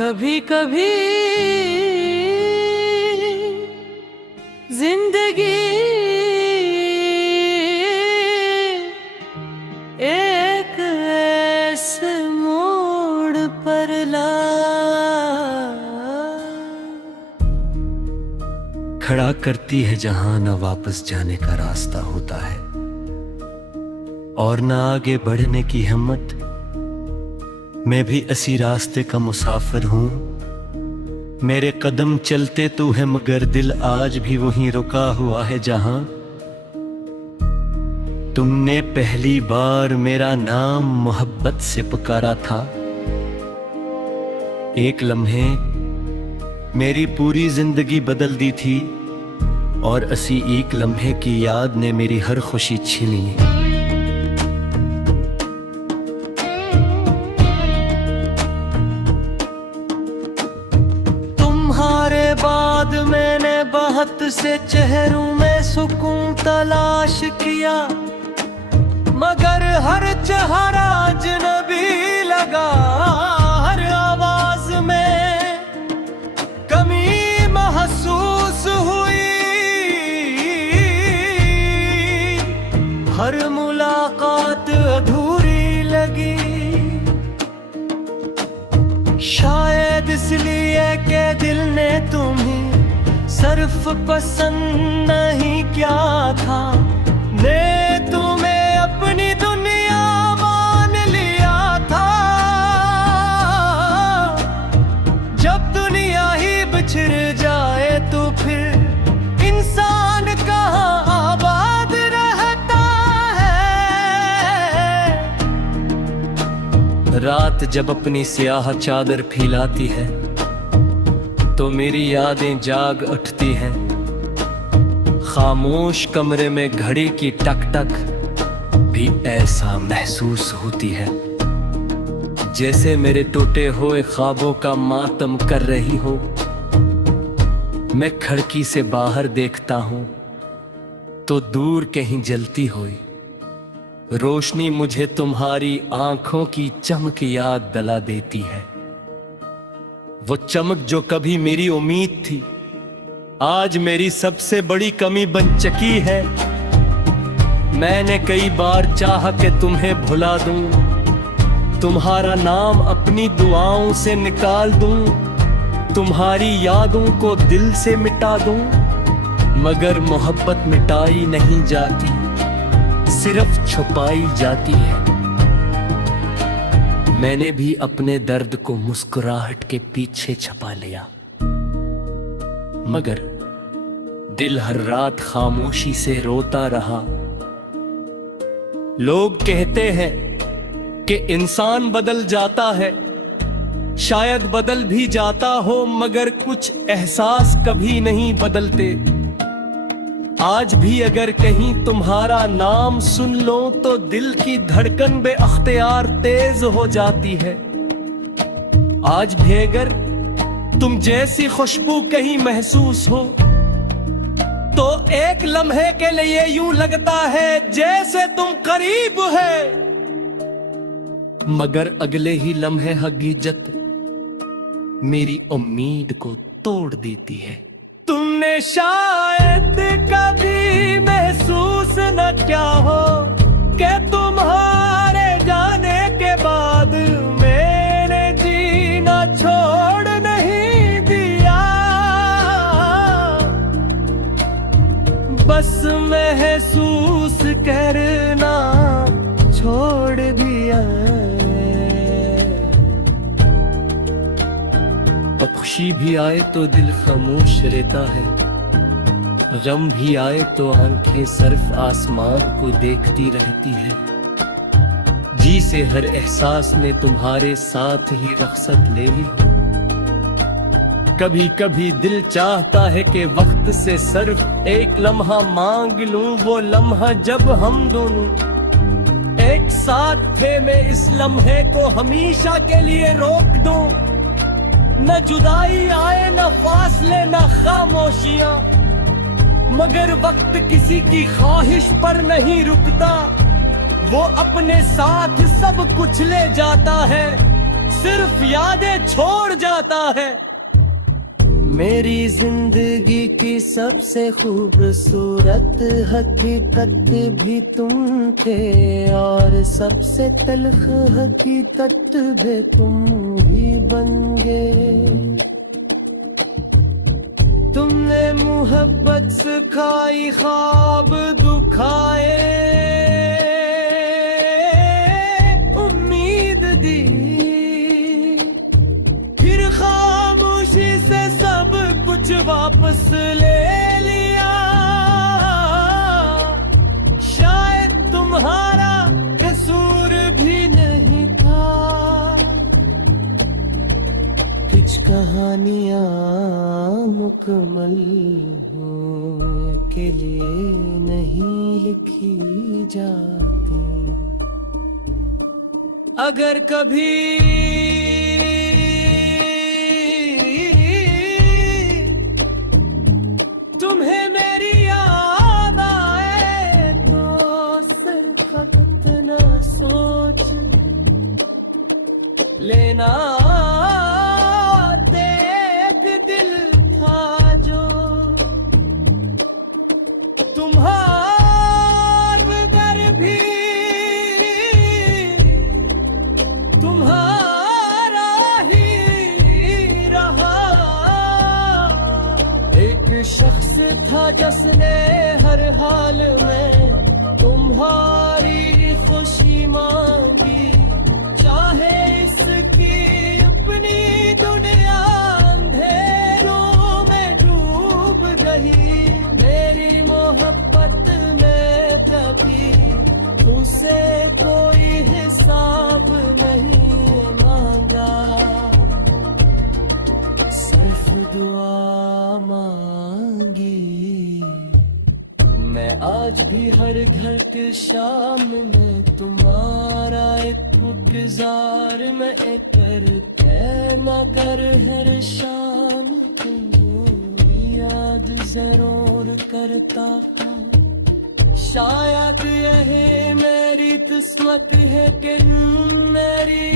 कभी कभी जिंदगी एक ऐसे मोड़ पर ला खड़ा करती है जहां न वापस जाने का रास्ता होता है और न आगे बढ़ने की हिम्मत। मैं भी इसी रास्ते का मुसाफिर हूं, मेरे कदम चलते तू है मगर दिल आज भी वहीं रुका हुआ है जहां तुमने पहली बार मेरा नाम मोहब्बत से पुकारा था। एक लम्हे मेरी पूरी जिंदगी बदल दी थी और इसी एक लम्हे की याद ने मेरी हर खुशी छीनी। बाद मैंने बहुत से चेहरों में सुकून तलाश किया, मगर हर चेहरा अजनबी लगा। हर आवाज में कमी महसूस हुई, हर मुलाकात अधूरी लगी। शायद इसलिए के दिल ने तुम्हें सिर्फ पसंद नहीं किया था, ने तुम्हें अपनी दुनिया मान लिया था। जब दुनिया ही बिछड़ जाए तो फिर इंसान कहाँ आबाद रहता है। रात जब अपनी स्याह चादर फैलाती है तो मेरी यादें जाग उठती हैं। खामोश कमरे में घड़ी की टक टक भी ऐसा महसूस होती है जैसे मेरे टूटे हुए ख्वाबों का मातम कर रही हो। मैं खिड़की से बाहर देखता हूं तो दूर कहीं जलती हुई रोशनी मुझे तुम्हारी आंखों की चमक याद दिला देती है। वो चमक जो कभी मेरी उम्मीद थी आज मेरी सबसे बड़ी कमी बन चुकी है। मैंने कई बार चाहा कि तुम्हें भुला दूं, तुम्हारा नाम अपनी दुआओं से निकाल दूं, तुम्हारी यादों को दिल से मिटा दूं, मगर मोहब्बत मिटाई नहीं जाती, सिर्फ छुपाई जाती है। मैंने भी अपने दर्द को मुस्कुराहट के पीछे छुपा लिया, मगर दिल हर रात खामोशी से रोता रहा। लोग कहते हैं कि इंसान बदल जाता है, शायद बदल भी जाता हो, मगर कुछ एहसास कभी नहीं बदलते। आज भी अगर कहीं तुम्हारा नाम सुन लो तो दिल की धड़कन बेअख्तियार तेज हो जाती है। आज भी अगर तुम जैसी खुशबू कहीं महसूस हो तो एक लम्हे के लिए यूं लगता है जैसे तुम करीब है, मगर अगले ही लम्हे हकीकत मेरी उम्मीद को तोड़ देती है। तुमने शायद कभी महसूस न किया हो कि तुम्हारे जाने के बाद मैंने जीना छोड़ नहीं दिया। बस महसूस करना छोड़ दिया। अब खुशी भी आए तो दिल खामोश रहता है, गम भी आए तो आंखें सिर्फ आसमान को देखती रहती है। जी से हर एहसास ने तुम्हारे साथ ही रख्सत ले ली। कभी कभी दिल चाहता है कि वक्त से सिर्फ एक लम्हा मांग लूं, वो लम्हा जब हम दोनों एक साथ थे। मैं इस लम्हे को हमेशा के लिए रोक दूं, न जुदाई आए न फासले न खामोशियां, मगर वक्त किसी की ख्वाहिश पर नहीं रुकता। वो अपने साथ सब कुछ ले जाता है, सिर्फ यादें छोड़ जाता है। मेरी जिंदगी की सबसे खूबसूरत हकीकत भी तुम थे, और सबसे तल्ख हकीकत भी तुम ही बन गए। तुमने मोहब्बत सिखाई, ख्वाब दुखाए, उम्मीद दी, फिर खामोशी से सब कुछ वापस ले लिया। शायद तुम्हारा कसूर भी नहीं था, कुछ कहानियां मुकम्मल होने के लिए नहीं लिखी जाती। अगर कभी तुम्हें मेरी याद आए तो सिर्फ इतना सोच लेना, एक दिल था जो तुम्हार बगैर भी तुम्हारा ही रहा। एक शख्स था जिसने हर हाल में तुम्हारी खुशी मांगी, चाहे इसकी अपनी दुनिया अंधेरों में डूब गई। मेरी मोहब्बत में कभी उसे कोई हिसाब नहीं मांगा, सिर्फ दुआ मांगी। मैं आज भी हर घर की शाम में तुम्हारा इंतजार में करते, मगर हर शाम तुम्हारी याद जरूर करता था। शायद यही मेरी किस्मत है कि मेरी